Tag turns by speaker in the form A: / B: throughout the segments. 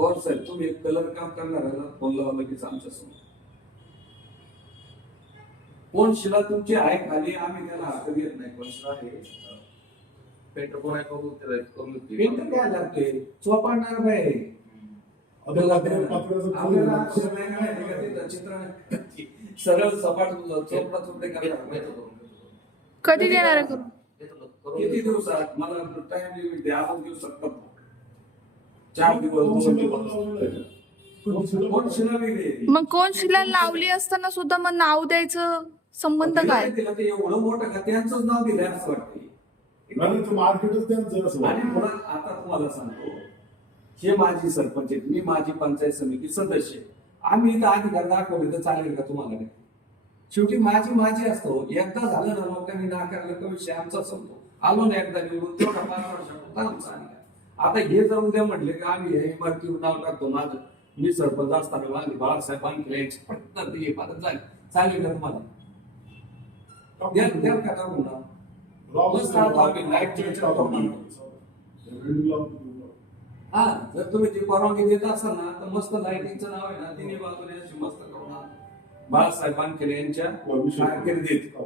A: पवार साहेब तुम्ही एक कलर काम करणार आहे ना फोन लावा लगेच आमच्यासमोर कोण शिला तुमची आहे खाली आम्ही त्याला हक्क घेत नाही पण शिला आहे
B: कोण करून करून.
A: पेंट काय लागते चोपाडणार
C: आपल्याला
A: आपल्याला चित्र. सरळ सपाट चोपडा चोपडे करणार.
D: कधी देणार करून.
A: किती दिवसात मला टाइम लिमिट द्या आपण दिवसात करतो चार दिवस?
D: मग कोण शिला लावली असताना सुद्धा मग नाव द्यायचं संबंध काय?
A: दिलं ते एवढं मोठं का? त्यांचंच नाव दिलंय असं वाटतंय.
C: नाही ते मार्केटच त्यांचं
A: आणि
C: वाटतं.
A: मुळात आता तुम्हाला सांगतो हे माझी सरपंच आहेत मी माझी पंचायत समिती सदस्य आहे. आम्ही इथं अधिकार दाखवले तर चालेल का तुम्हाला? नाही शेवटी माझी माझी असतो. एकदा झालं ना लोकांनी नाकारलं का विषय आमचा संपतो. आलो ना एकदा निवडून तेवढा पाच वर्षापुरता आमचा आता हे जर उद्या म्हटले की आम्ही हे इमारतीवर नाव टाकतो माझं मी सरपंच असताना माझे बाळासाहेब आणखी यांची पटकन ते पदक झाले. चालेल का तुम्हाला? द्या द्या का ना हा जर तुम्ही ती परवानगी देत असाल ना तर मस्त लाइटिंगचं नाव आहे ना तिन्ही बाजूने अशी मस्त करून. बाळासाहेब वानखेडे यांच्या कारकिर्दीत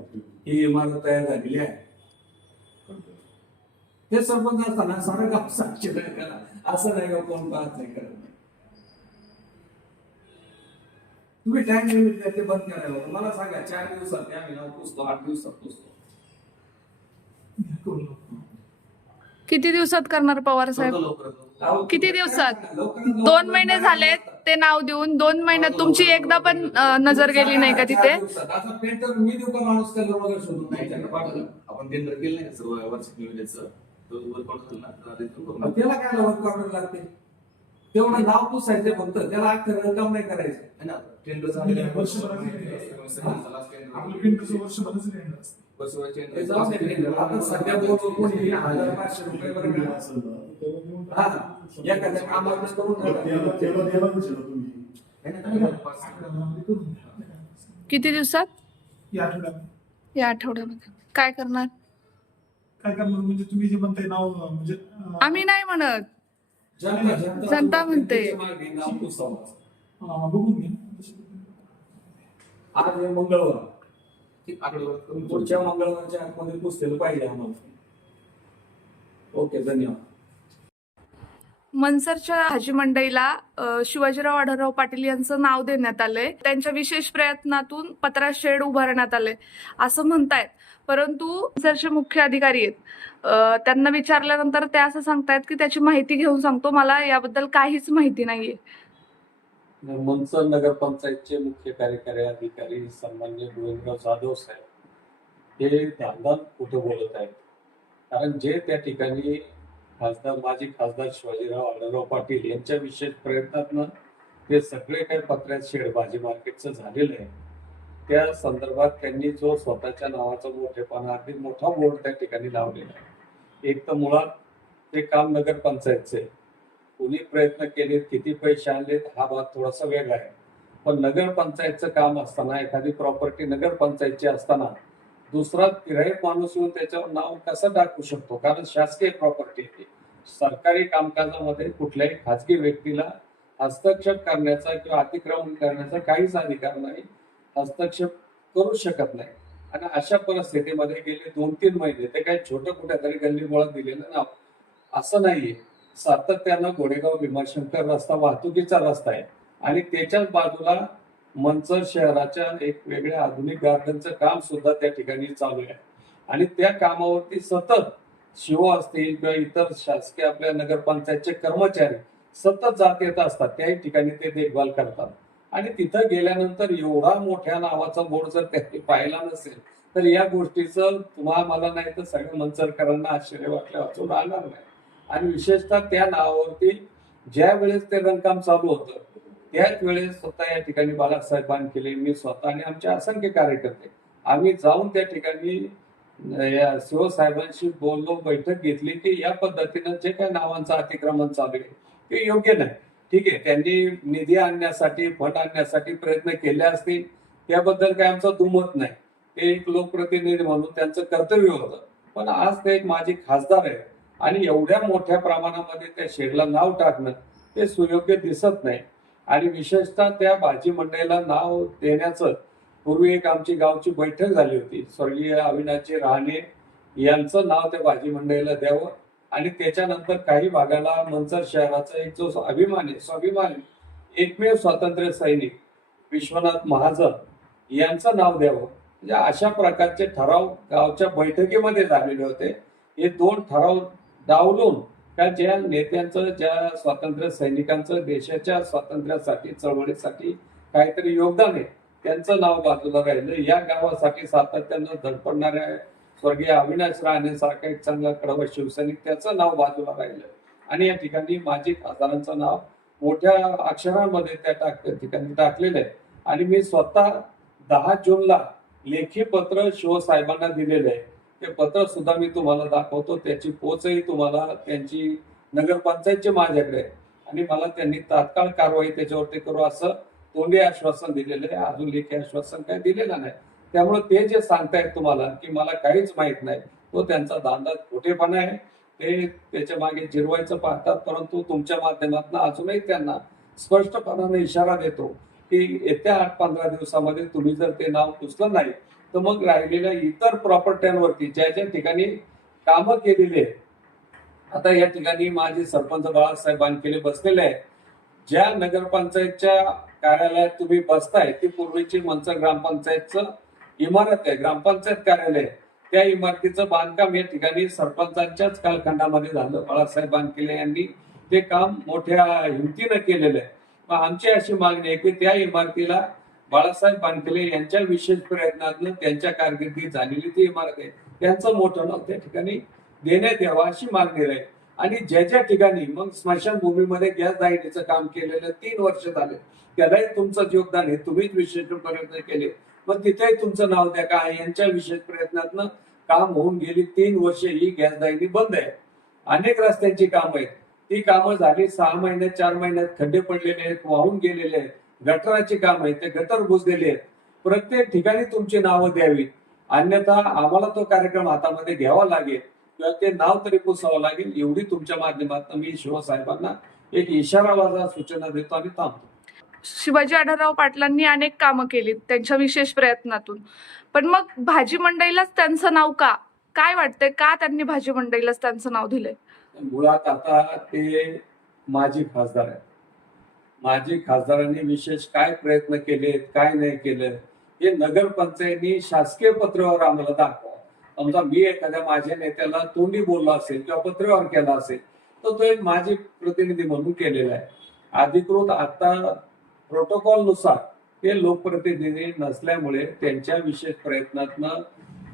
A: ही इमारत तयार झालेली आहे. ते सरपंच असताना सारं गाव साक्षी नाही करा. असं नाही का कोण पाहत नाही करत? नाही तुम्ही टाइम लिमिट द्या ते बंद करायला होतं. मला सांगा चार दिवसात ते आम्ही नाव पुसतो आठ दिवसात पुसतो.
D: किती दिवसात करणार पवार साहेब? किती दिवसात? दोन महिने झाले ते नाव देऊन दोन महिन्यात तुमची एकदा पण नजर गेली नाही का तिथे?
A: मी देऊ का माणूस शोधून?
B: आपण केंद्र केलं नाही सर्व
A: त्याला काय वर्क ऑर्डर लागते. तेवढं नाव पुसायचं फक्त. त्याला अख्खं रंगकाम नाही करायचं. आता सध्या पाचशे रुपये. एखाद्या कामाला करून.
D: किती दिवसात?
E: या
D: आठवड्यामध्ये. काय करणार?
E: काय करणार म्हणजे तुम्ही जे म्हणताय नाव म्हणजे
D: आम्ही नाही म्हणत
A: जनता
D: जनता म्हणते.
A: मागे नाव पुसावं.
E: अं, बघून घ्या
A: आज हे मंगळवार
B: ठीक.
A: पुढच्या मंगळवारच्या आतमध्ये पुसलेलं पाहिजे आम्हाला ओके धन्यवाद
D: मनसरच्या भाजी मंडईला शिवाजीराव आढळराव पाटील यांचं नाव देण्यात आलंय. त्यांच्या विशेष प्रयत्नातून पत्रा शेड उभारण्यात आले. असं म्हणतायत. परंतु सरचे मुख्य अधिकारी आहेत. त्यांना विचारल्यानंतर ते असं सांगतायत की त्याची माहिती घेऊन सांगतो. मला याबद्दल काहीच माहिती नाहीये.
F: मनसर नगर पंचायतचे मुख्य कार्यकारी अधिकारी सन्मान्य गोविंदराव जाधव साहेब हे धांदात कुठं बोलत आहेत. कारण जे त्या ठिकाणी खासदार माजी खासदार शिवाजीराव आढळराव पाटील यांच्या विशेष प्रयत्नातनं ते सगळे काही पत्र्यात शेड भाजी मार्केटचं झालेलं आहे. त्या संदर्भात त्यांनी जो स्वतःच्या नावाचा मोठेपणा अगदी मोठा बोर्ड त्या ठिकाणी लावलेला आहे. एक तर मुळात ते काम नगरपंचायतचे पंचायतचे कुणी प्रयत्न केले किती पैसे आणलेत हा भाग थोडासा वेगळा आहे. पण नगरपंचायतचं काम असताना एखादी प्रॉपर्टी नगरपंचायतची असताना दुसरा किरायत माणूस येऊन त्याच्यावर नाव कसं टाकू शकतो? कारण शासकीय प्रॉपर्टी आहे सरकारी कामकाजामध्ये कुठल्याही खाजगी व्यक्तीला हस्तक्षेप करण्याचा किंवा अतिक्रमण करण्याचा काहीच अधिकार नाही. हस्तक्षेप करू शकत नाही. आणि अशा परिस्थितीमध्ये गेले दोन तीन महिने ते काही छोटं कुठ्या तरी गल्लीबोळात दिलेलं नाव असं नाहीये. सातत्यानं गोडेगाव भीमाशंकर रस्ता वाहतुकीचा रस्ता आहे. आणि त्याच्याच बाजूला मंचर शहराच्या एक वेगळ्या आधुनिक गार्डनचं काम सुद्धा त्या ठिकाणी चालू आहे. आणि त्या कामावरती सतत शिव असतील किंवा इतर शासकीय आपल्या नगरपंचायतचे कर्मचारी सतत जात येत असतात. त्याही ठिकाणी ते देखभाल करतात. आणि तिथं गेल्यानंतर एवढा मोठ्या नावाचा बोर्ड जर त्यांनी पाहिला नसेल तर या गोष्टीचं तुम्हाला मला नाही तर सगळ्या मंचरकरांना आश्चर्य वाटलं वाचून राहणार नाही. आणि विशेषतः त्या नावावरती ज्या वेळेस ते रंगकाम चालू होतं त्याच वेळेस स्वतः या ठिकाणी बाळासाहेब केले. मी स्वतः आणि आमचे असंख्य कार्यकर्ते. आम्ही जाऊन त्या ठिकाणी या शिवसाहेबांशी बोललो बैठक घेतली की या पद्धतीनं जे काही नावांचं अतिक्रमण चालू आहे ते योग्य नाही. ठीक आहे त्यांनी निधी आणण्यासाठी फंड आणण्यासाठी प्रयत्न केले असतील. त्याबद्दल काही आमचं दुमत नाही. ते एक लोकप्रतिनिधी म्हणून त्यांचं कर्तव्य होतं. पण आज ते एक माझे खासदार आहे आणि एवढ्या मोठ्या प्रमाणामध्ये त्या शेडला नाव टाकणं ते सुयोग्य दिसत नाही. आणि विशेषतः त्या भाजी मंडईला नाव देण्याचं पूर्वी एक आमची गावची बैठक झाली होती. स्वर्गीय अविनाशी राहणे यांचं नाव त्या भाजी मंडईला द्यावं. आणि त्याच्यानंतर काही भागाला मंचर शहराचा एक जो अभिमान आहे स्वाभिमान एकमेव स्वातंत्र्य सैनिक विश्वनाथ महाजन यांचं नाव द्यावं. म्हणजे अशा प्रकारचे ठराव गावच्या बैठकीमध्ये झालेले होते. हे दोन ठराव डावलून का ज्या नेत्यांचं ज्या स्वातंत्र्य सैनिकांचं देशाच्या स्वातंत्र्यासाठी चळवळीसाठी काहीतरी योगदान आहे त्यांचं नाव बाजूला राहिलं या गावासाठी सातत्यानं धडपडणाऱ्या स्वर्गीय अविनाश राणे सारखा एक चांगला कडवा शिवसैनिक त्याचं नाव बाजूला राहिलं आणि या ठिकाणी माजी खासदारांचं नाव मोठ्या अक्षरांमध्ये त्या टाक ठिकाणी टाकलेलं आहे. आणि मी स्वतः दहा जूनला लेखी पत्र शिवसाहेबांना दिलेलं आहे. ते पत्र सुद्धा मी तुम्हाला दाखवतो. त्याची पोचही तुम्हाला त्यांची नगरपंचायतची माझ्याकडे आहे. आणि मला त्यांनी तात्काळ कारवाई त्याच्यावरती करू असं तोंडी आश्वासन दिलेलं आहे. अजून लेखी आश्वासन काही दिलेलं नाही. त्यामुळे ते जे सांगतायत तुम्हाला की मला काहीच माहीत नाही तो त्यांचा दांदा खोटेपणा आहे. ते त्याच्यामागे जिरवायचं पाहतात परंतु तुमच्या माध्यमातून अजूनही त्यांना स्पष्टपणाने इशारा देतो की येत्या आठ पंधरा दिवसामध्ये तुम्ही जर ते नाव पुसलं नाही तर मग राहिलेल्या इतर प्रॉपर्ट्यांवरती ज्या ज्या ठिकाणी कामं केलेली आहेत आता या ठिकाणी माझे सरपंच बाळासाहेब बांधकेले बसलेले आहेत. ज्या नगरपंचायतच्या कार्यालयात तुम्ही बसताय ती पूर्वीची मंचर ग्रामपंचायतचं इमारत आहे ग्रामपंचायत कार्यालय. त्या इमारतीचं बांधकाम या ठिकाणी सरपंचांच्याच कालखंडामध्ये झालं. बाळासाहेब बांधकेले यांनी ते काम मोठ्या हिमतीनं केलेलं आहे. मग आमची अशी मागणी आहे की त्या इमारतीला बाळासाहेब बानकेले यांच्या विशेष प्रयत्नातनं त्यांच्या कारकिर्दीत झालेली ती इमारत आहे. त्यांचं मोठं नाव त्या ठिकाणी देण्यात यावं अशी मागणी राहील. आणि ज्या ज्या ठिकाणी मग स्मशानभूमीमध्ये गॅस दाहिनीचं काम केलेलं तीन वर्ष झाले. त्यालाही तुमचं योगदान आहे. तुम्हीच विशेष प्रयत्न केले. मग तिथेही तुमचं नाव द्या का? यांच्या विशेष प्रयत्नातनं काम होऊन गेली तीन वर्ष ही गॅस दाहिनी बंद आहे. अनेक रस्त्यांची कामं आहेत. ती कामं झाली सहा महिन्यात चार महिन्यात खड्डे पडलेले आहेत वाहून गेलेले आहेत. गटराची काम आहेत ते गटर बुजलेले आहेत. प्रत्येक ठिकाणी तुमची नावं द्यावी. अन्यथा आम्हाला तो कार्यक्रम हातामध्ये घ्यावा लागेल किंवा ते नाव तरी पुसावं लागेल एवढी तुमच्या माध्यमातून मी शिवसाहेबांना एक इशारावाजा सूचना देतो आणि थांबतो.
D: शिवाजी आढळराव पाटलांनी अनेक कामं केली त्यांच्या विशेष प्रयत्नातून. पण मग भाजी मंडईलाच त्यांचं नाव का? काय वाटतंय? का त्यांनी भाजी मंडईलाच त्यांचं नाव दिलंय?
F: मुळात आता ते माजी खासदार आहेत. माजी खासदारांनी विशेष काय प्रयत्न केलेत काय नाही केलं हे नगरपंचायतनी शासकीय पत्रावर आम्हाला दाखवा. समजा मी एखाद्या माझ्या नेत्याला तोंडी बोललो असेल किंवा पत्रव्यवहार केला असेल तर तो एक माझी प्रतिनिधी म्हणून केलेला आहे. अधिकृत आता प्रोटोकॉलनुसार हे लोकप्रतिनिधी नसल्यामुळे त्यांच्या विशेष प्रयत्नातनं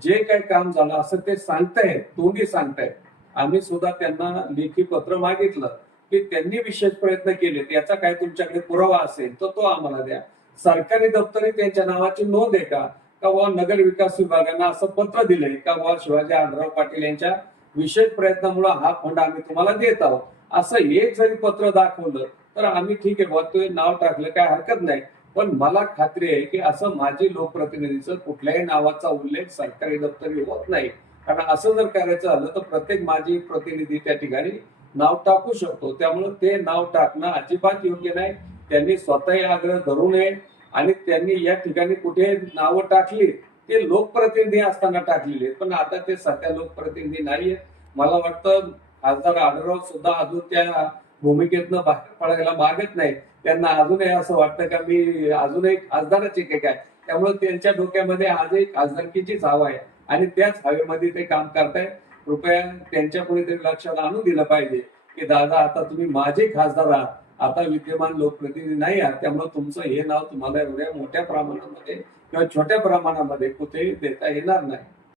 F: जे काही काम झालं असं ते सांगतायत तोंडी सांगतायत. आम्ही सुद्धा त्यांना लेखी पत्र मागितलं. की त्यांनी विशेष प्रयत्न केले याचा काय तुमच्याकडे पुरावा असेल तर तो आम्हाला द्या. सरकारी दप्तरी त्यांच्या नावाची नोंद आहे का? का बुवा नगर विकास विभागानं असं पत्र दिलंय? का बुवा शिवाजी आढराव पाटील यांच्या विशेष प्रयत्नामुळे हा फंड आम्ही तुम्हाला देत आहोत? असं एक जरी पत्र दाखवलं तर आम्ही ठीक आहे बुवा नाव टाकलं काय हरकत नाही. पण मला खात्री आहे की असं माझी लोकप्रतिनिधीचं कुठल्याही नावाचा उल्लेख सरकारी दप्तरी होत नाही. कारण असं जर करायचं झालं तर प्रत्येक माजी प्रतिनिधी त्या ठिकाणी नाव टाकू शकतो. त्यामुळे ते नाव टाकणं अजिबात योग्य नाही. त्यांनी स्वतःही आग्रह धरू नये आणि त्यांनी या ठिकाणी कुठे नावं टाकली ते लोकप्रतिनिधी असताना टाकलेली आहेत. पण आता ते सध्या लोकप्रतिनिधी नाहीये. मला वाटतं खासदार आढळराव सुद्धा अजून त्या भूमिकेतनं बाहेर पडायला मागत नाही. त्यांना अजूनही असं वाटतं का मी अजूनही खासदाराची काय काय? त्यामुळे त्यांच्या डोक्यामध्ये आजही खासदारकीचीच हवा आहे आणि त्याच हवेमध्ये ते काम करताय कृपया त्यांच्या कुणीतरी लक्षात आणून दिलं पाहिजे की दादा आता तुम्ही माझे खासदार आहात. आता विद्यमान लोकप्रतिनिधी नाही आहात. त्यामुळे तुमचं हे नाव तुम्हाला एवढ्या मोठ्या प्रमाणामध्ये किंवा छोट्या प्रमाणामध्ये कुठेही देता येणार नाही.